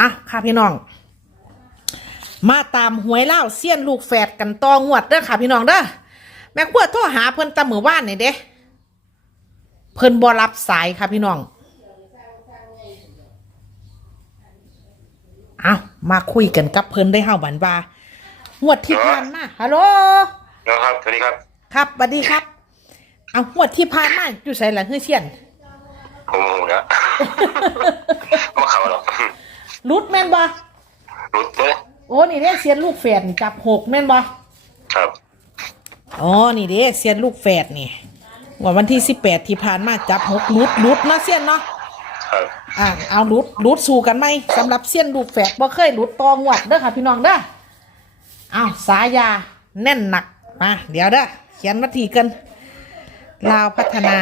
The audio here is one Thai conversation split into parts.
อะค่ะพี่น้อง มาตามหวยเล่าวเสี้ยนลูกแฝดกันต่องวดเด้อค่ะพี่น้องเด้อแม่ขวดโทรหาเพิ่นตะมือว่านนี่เด้เพิ่นบ่รับสายค่ะพี่น้องเอามาคุยกันกับเพิ่นได้เฮาบันว่างวดที่ผ่านมาฮัลโหลนะครับสวัสดีครับ ครับสวัสดีครับ เอางวดที่ผ่านมาอยู่ใส่หลังเฮือเชียนผมโมโหแล้วมาเขาหรอก รุดแม่นบ่รุดเลยโอ้นี่เด้เสียนลูกแฝดนี่จับหกแม่นบ่ครับอ๋อนี่เด้เซียนลูกแฝดนี่วันวันที่สิบแปดที่ผ่านมาจับหกลุดลุดเนาะเซียนเนาะครับอ่าเอาลุดลุดสู่กันไหมสำหรับเซียนลูกแฝดบ่เคยลุดตองวัดเด้อค่ะพี่น้องเด้อเอาสายาแน่นหนักมาเดี๋ยวเด้อเขียนวัตถีกันลาวพัฒนา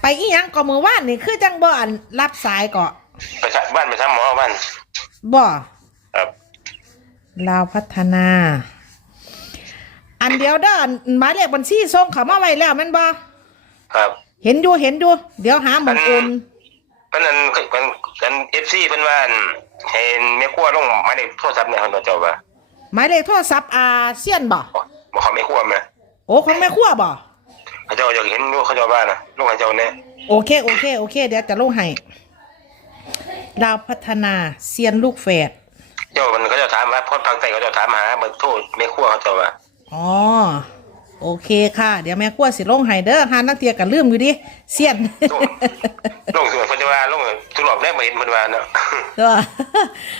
ไปอีหยังก็มือว่านนี่คือจังบ่อันรับสายก็ ไปทำบ้านไปทำหมอบ้านบ่ครับลาวพัฒนา อันเดียวเด้ออันหมายเลขบัญชีส่งเขามาไว้แล้วแม่นบ่ครับเห็นอยู่เห็นอยู่เดี๋ยวหาหมองโอนเพิ่นนั้นเพิ่นกันเอฟซีเพิ่นว่าอั่นเห็นแม่ครัวลงหมายเลขโทรศัพท์เนี่ยเพิ่นว่าเจ้าว่าหมายเลขโทรศัพท์อาเซียนบ่บ่บ่เขาแม่ครัวแม่โอ้ของแม่ครัวบ่เขาเจ้าอยากเห็นลูกเขาเจ้าว่านะลูกเขาเจ้าเนี่ยโอเคโอเคโอเค เดี๋ยวจะลงให้ ดาวพัฒนาเซียนลูกแฝดเจ้ามันเขาเจ้าถามว่าพอทางใต้เขาเจ้าถามหาเบอร์โทรแม่ครัวเขาเจ้าว่าอ๋อโอเคค่ะ เดี๋ยวแม่ครัวสิลงให้เด้อหานักเตียกันลืมอยู่ดิเซียนลงลงเพิ่นจะว่าลงทุกรอบแรกบ่เห็นเพิ่นว่าเนาะเด้อ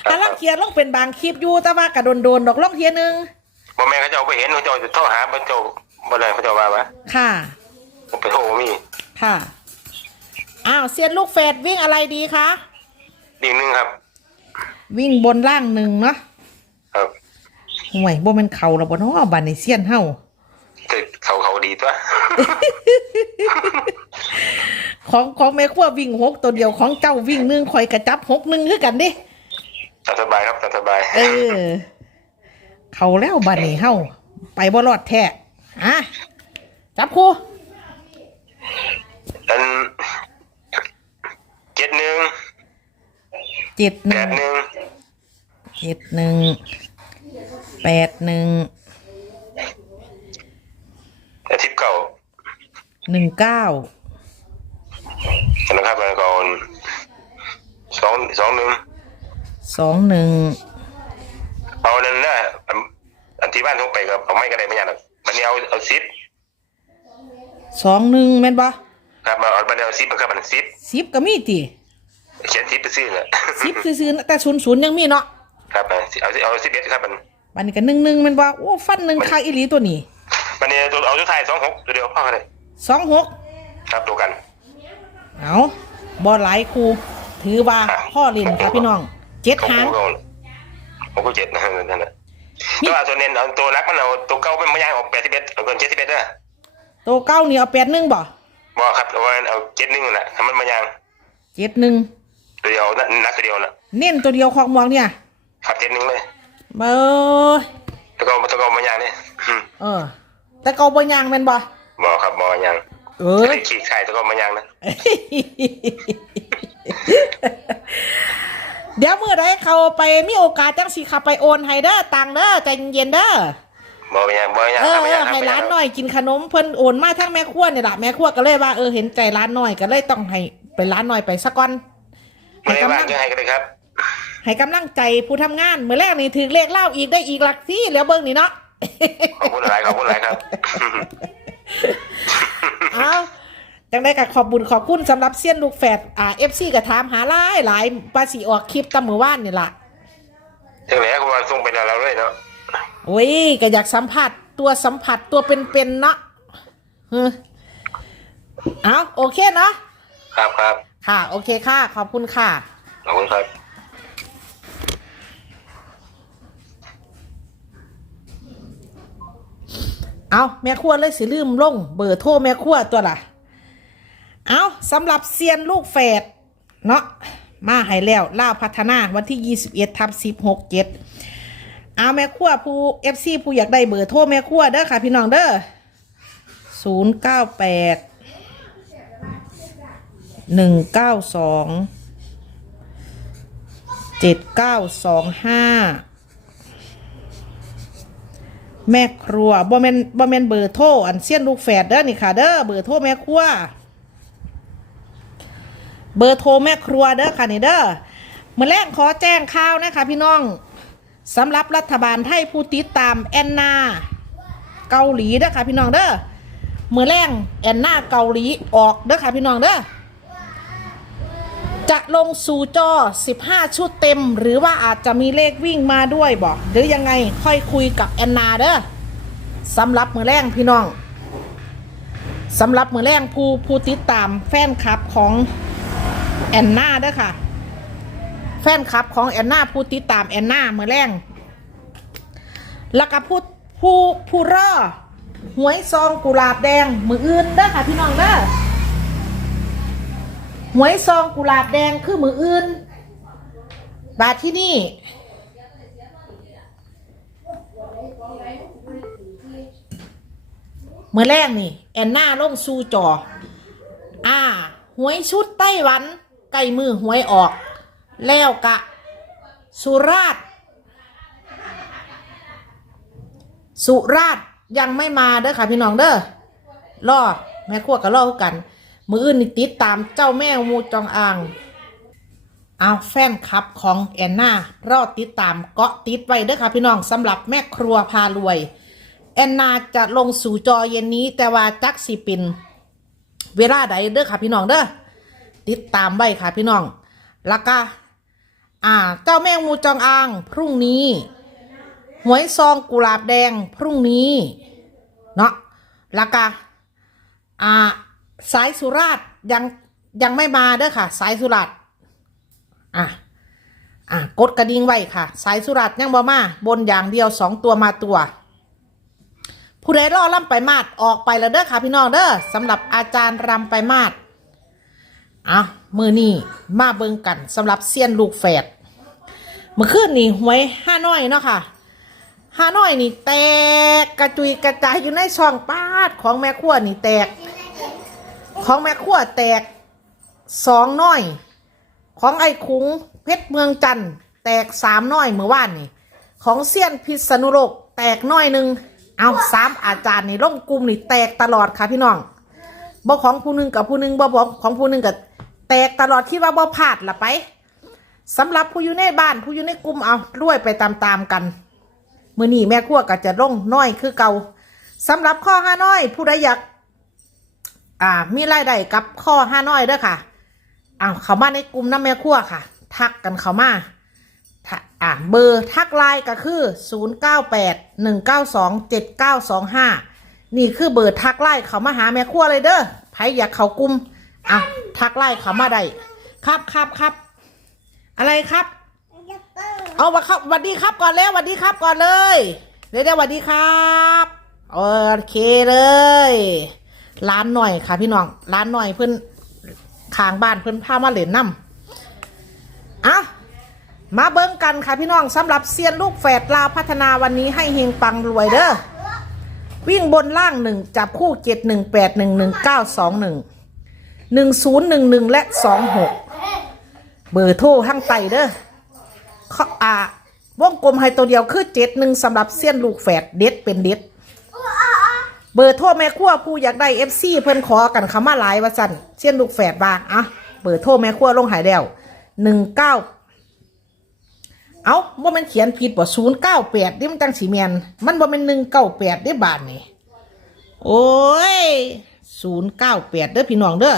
หาลังเทียลงเป็นบางคลิปอยู่แต่ว่ากระโดนโดนๆดอกลงเทียหนึงบ่แม่นเขาเจ้าบ่เห็นเขาเจ้าจะโทรหาเบอร์เจ้าบ่ได้เขาเจ้าว่าว่าค่ะผมไปโทรบ่มีค่ะอ้าวเซียนลูกแฝดวิ่งอะไรดีคะ อีกหนึงครับ วิ่งบนล่างหนึ่งเนาะครับห่วยบ่แม่นเขาแล้วบ่เนาะบัดนี้เซียนเฮาแต่เขาเขาดีตัวของของแม่ครัววิ่งหกตัวเดียวของเจ้าวิ่งหนึ่งข่อยกระจับหกหนึ่งคือกันดิตามสบายครับตามสบายเออ เขาแล้วบัดนี้เฮาไปบ่รอดแท้อะจับครู อันเจ็ดหนึ่ง เจ็ดหแปนึ่งดหนึ่งเจ็ดหนึ่งแปดหนึ่งอาทิตย์เก่าหนึ่งเก้านะครับแล้วก็สองสองหนึ่งสองหนึ่งเอานั่นนะอันอันที่บ้านทุกไปกับเอาไม่ก็ได้ไม่ยากหรอกบันนี้เอาเอาซิปสองหนึ่งแม่นบ่ครับมาเอาบันนี้เอาซิปครับบันซิปสิบก็มีติ เขียนซิปไปซื้อเลยสิบซื่อๆนะแต่ศูนย์ศูนย์ยังมีเนาะครับเอาเอาเอาซิปเอ็ดครับมันบัดนี้ก็หนึ่งหนึ่งแม่นบ่โอ้ฟันหนึ่งคาอีหลีตัวนี้บันนี้ตัวเอาตัวไทายสองหกตัวเดียวพ่อเลยสองหกครับตัวกัน เอาบอหลายครูถือว่าพ่อเล่นครับพี่น้องเจ็ดของหางผมก็ผมก็เจ็ดนะนั่นแหละแต่ว่าตัวเน้นเอาตัวรักมันเอาตัวเก่าเป็นมายางออกแปดสิบเอ็ดเอาเกินเจ็ดสิบเอ็ดนะตัวเก้านี่เอาแปดหนึ่งบ่บอกครับเอาไว้เอาเจ็ดหนึ่งนั่นแหละทำมันมายางเจ็ดหนึ่ง ตัวเดียวนันักตัวเดียวนะเน้นตัวเดียวของมองเนี่ยครับเจ็ดหนึ่งเลยเบอร์แล้วก็ตัวก็มายางนี่อืมเออแต่เกาบยางแม่นบ่บอกครับมายางเออไอ้ขี้ไข่ตัวก็มายางนะเดี๋ยวมื่อใดเขาไปมีโอกาสจังสิขับไปโอนให้เด้อตังค์เด้อใจเย็นๆเด้อบอกมายางบอกมายางเออครับเอมายาองครับให้มายร้านงหน่อยกินขนมเพิ่นโอนมาทั้งแม่ครัวเนี่ยละแม่ครัวก็เลยว่าเออเห็นใจร้านหน่อยก็เลยต้องให้ไปร้านหน่อยไปสักก่อน ไม่ให้ได้กำว่าลังจะให้กันเลยครับ ให้กำลังใจผู้ทำงานเมื่อแรกนี่ถือเลขเล่าอีกได้อีกหลักที่แล้วเบิ่งนี่เนาะ ขอบคุณหลายขอบคุณหลายครับ เอาจังได้กับขอบบุญขอบคุณสำหรับเซียนลูกแฝดอ่าเอฟซีก็ถามหาหลายหลายภาษีออกคลิปตามมือว่านนี่ล่ะถึงไหนก็มาส่งไปแล้วเราเลยเนาะโอ้ยก็อยากสัมผัสตัวสัมผัสตัวเป็นๆเนาะเฮ้อเอาโอเคเนาะ ครับครับ ค่ะ โอเคค่ะ ขอบคุณค่ะ ขอบคุณครับเอาแม่ครัวเลยสิลืมลง เบอร์โทรแม่ครัวตัวล่ะ เอาสำหรับเซียนลูกแฝดเนาะมาให้แล้วล่าวพัฒนาวันที่ 21ทับ16 7เอาแม่ครัวผู้ FC ผู้อยากได้เบอร์โทรแม่ครัวเด้อค่ะพี่น้องเด้อ098 192เก้าสองเจ็ดเก้าสองห้าแม่ครัวบ่แม่นบ่แมนเบอร์โทรอันเสี้ยนลูกแฝดเด้อนี่ค่ะ เด้อเบอร์โทรแม่ครัว เบอร์โทรแม่ครัวเด้อค่ะนี่เด้อเมื่อแรกขอแจ้งข่าวนะคะ พี่น้องสำหรับรัฐบาลไทยผู้ติดตามแอนนา เกาหลีเด้อค่ะพี่น้องเด้อเมื่อแรงแอนนาเกาหลีออกเด้อค่ะพี่น้องเด้อ จะลงสู่จอ 15 ชุดเต็ม หรือว่าอาจจะมีเลขวิ่งมาด้วยบอกหรือยังไงค่อยคุยกับแอนนาเด้อสำหรับมือแรงพี่น้องสำหรับมือแรงผู้ผู้ติดตามแฟนคลับของแอนนาเด้อค่ะ แฟนคลับของแอนนาผู้ติดตามแอนนามือแรงแล้วก็ผู้ผู้ผู้รอหวยซองกุหลาบแดงมืออื่นเด้อค่ะพี่น้องเด้อ หวยซองกุหลาบแดงคือมืออื่น บาทที่นี่เมื่อแรกนี่ แอนนาลงสู่จอ อ่า หวยชุดไต้หวันใกล้มือหวยออก แล้วกะ สุราษสุราษยังไม่มาเด้อค่ะพี่น้องเด้อรอแม่ขั้วกับรอคือกัน มืออื่นนี่ติดตามเจ้าแม่มูจองอ่าง เอาแฟนคลับของแอนนารอติดตามเกาะติดไว้เด้อค่ะพี่น้องสำหรับแม่ครัวพารวย แอนนาจะลงสู่จอเย็นนี้แต่ว่าจักสิเป็นเวลาใดเด้อค่ะพี่น้องเด้อติดตามไว้ค่ะพี่น้องแล้วก็อ่า เจ้าแม่งูจองอ่าง พรุ่งนี้หวยซองกุหลาบแดงพรุ่งนี้ เนาะแล้วก็อ่า สายสุราษฎร์ยังยังไม่มาเด้อค่ะ สายสุราษฎร์อะอะกดกระดิ่งไว้ค่ะ สายสุราษฎร์ยังบ่มา บนอย่างเดียวสองตัวมาตัวผู้ใดรอล่ำไปมาดออกไปแล้วเด้อค่ะพี่น้องเด้อสำหรับอาจารย์รำไปมาดอะมือนี่มาเบิงกันสำหรับเซียนลูกแฝดเมื่อคืนนี่หวยห้าน้อยเนาะค่ะฮาน้อยนี่แตกกระจุยกระจายอยู่ในช่องปาดของแม่ขั้วนี่แตก ของแม่ขั้วแตกสองน้อย ของไอ้คุ้งเพชรเมืองจันทร์แตกสามน้อยเมื่อวานนี่ของเซียนพิษณุโลกแตกน้อยหนึ่งเอาสามอาจารย์นี่ลงกลุ่มนี่แตกตลอดค่ะพี่น้องบ่ของผู้หนึ่งกับผู้หนึ่งบ่บของผู้หนึ่งกับแตกตลอดที่ว่าบ่พลาดละไปสำหรับผู้อยู่ในบ้านผู้อยู่ในกลุ่มเอารวยไปตามๆกันมือนี้แม่ขั้วก็จะลงน้อยคือเก่าสำหรับข้อห้าน้อย ผู้ใดอยาก อ่า มีรายได้กับข้อห้าน้อยเด้อค่ะอ้าวเขามาในกลุ่มน้ำแม่ขั้วค่ะ ทักกันเขามาถ้าอ่าเบอร์ทักไลน์ก็คือ 0 9 8 1 9 2 7 9 2 5 นี่คือเบอร์ทักไลน์เขามาหาแม่ขั้วเลยเด้อใครอยากเขากลุ่มอะทักไลน์เขามาได้ครับครับครับอะไรครับ เอาวะครับวัสดีครับก่อนแล้ววัสดีครับก่อนเลยเดี๋ยวเดี๋ยวสวัสดีครับ โอเคเลย ร้านหน่อยค่ะ พี่น้องร้านหน่อยเพื่อนขางบ้านเพื่อนพามาเหรียญน้ำอะมาเบิ้งกันค่ะพี่น้องสำหรับเซียนลูกแฝดลาวพัฒนาวันนี้ให้เฮงปังรวยเด้อวิ่งบนล่างหนึ่งจับคู่เจ็ดหนึ่งแปดหนึ่งหนึ่งเก้าสองหนึ่งหนึ่งศูนย์หนึ่งหนึ่งและสองหกเบอร์โทรทั้งไตเด้อเขาอ่าวงกลมให้ตัวเดียวคือเจ็ดหนึ่งสำหรับเส้นลูกแฝดเด็ดเป็นเด็ด เบอร์โทรแม่ครัวผู้อยากได้เอฟซีเพิ่นขอกันคำมาหลายว่าสั่นเส้นลูกแฝดบ้างอะเบอร์โทรแม่ครัวลงหายแล้วหนึ่งเก้าเอาว่ามันเขียนผิดบ่ศูนย์เก้าแปดนี่มันจังสีเมียนมันบ่เป็นหนึ่งเก้าแปดได้บาทนี่โอ้ยศูนย์เก้าแปดเด้อพี่น้องเด้อ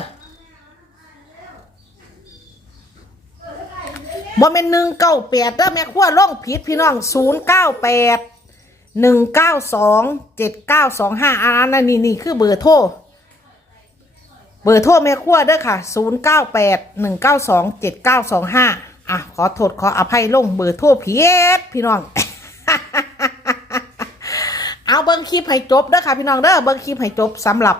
บ่เป็นหนึ่งเก้าแปดเด้อแม่ขั้วล่องผิดพี่น้องศูนย์เก้าแปด หนึ่งเก้าสองเจ็ดเก้าสองห้าอันนั้นนี่นี่คือเบอร์โทรเบอร์โทรแม่ขั้วเด้อค่ะศูนย์เก้าแปดหนึ่งเก้าสองเจ็ดเก้าสองห้าอะ ขอโทษขออภัยลงเบอร์โทรเพียดพี่น้อง เอาเบิ้งคลิปให้จบเด้อค่ะพี่น้องเด้อเบิ้งคลิปให้จบสำหรับ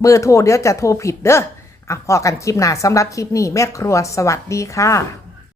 เบอร์โทรเดี๋ยวจะโทรผิดเด้ออะพอกันคลิปหน้าสำหรับคลิปนี้แม่ครัวสวัสดีค่ะ